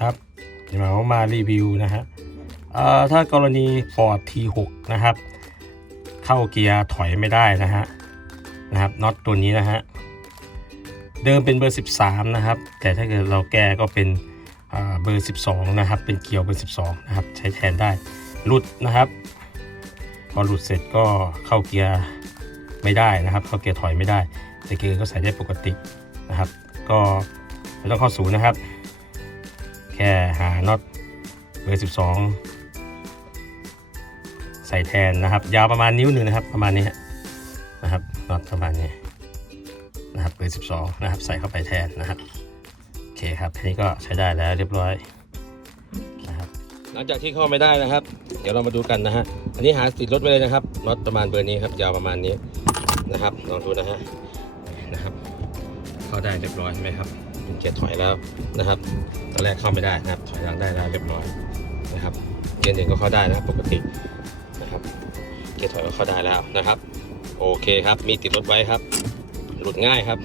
ครับเดี๋ยวเรามารีวิวนะฮะเอ่อถ้ากรณี Ford T6 นะครับ เข้าเกียร์ถอยไม่ได้นะฮะนะครับน็อตตัวนี้นะฮะเดิมเป็นเบอร์ 13 นะครับ แต่ถ้าเกิดเราแก้ก็เป็นอ่าเบอร์ 12 นะครับ เป็นเกียวเบอร์ 12 นะครับ ใช้แทนได้หลุดนะครับ พอหลุดเสร็จก็เข้าเกียร์ไม่ได้นะครับ เข้าเกียร์ถอยไม่ได้แต่เกียร์ก็ใส่ได้ปกตินะครับ ก็ไม่ต้องเข้าศูนย์นะครับ แค่หาน็อตเบอร์ 12 ใส่แทนนะครับ ยาวประมาณนิ้วหนึ่งนะครับ ประมาณนี้นะครับน็อตประมาณนี้นะครับเบอร์ 12 นะครับ ใส่เข้าไปแทนนะครับโอเคครับทีนี้ก็ใช้ได้แล้วเรียบร้อยนะครับหลังจากที่เข้าไม่ได้นะครับ เดี๋ยวเรามาดูกันนะฮะอันนี้หาติดรถไว้เลยนะครับน็อตประมาณเบอร์นี้ครับยาวประมาณนี้นะครับลองดูนะฮะนะครับเข้าได้เรียบร้อยใช่ไหมครับ เป็นเกียร์ถอยแล้วนะครับตอนแรกเข้าไม่ได้นะครับ ถอยหลังได้แล้วเรียบร้อยนะครับ เกียร์หนึ่งก็เข้าได้นะครับปกตินะครับ เกียร์ถอยก็เข้าได้แล้วนะครับ โอเคครับ มีติดรถไว้ครับ หลุดง่ายครับ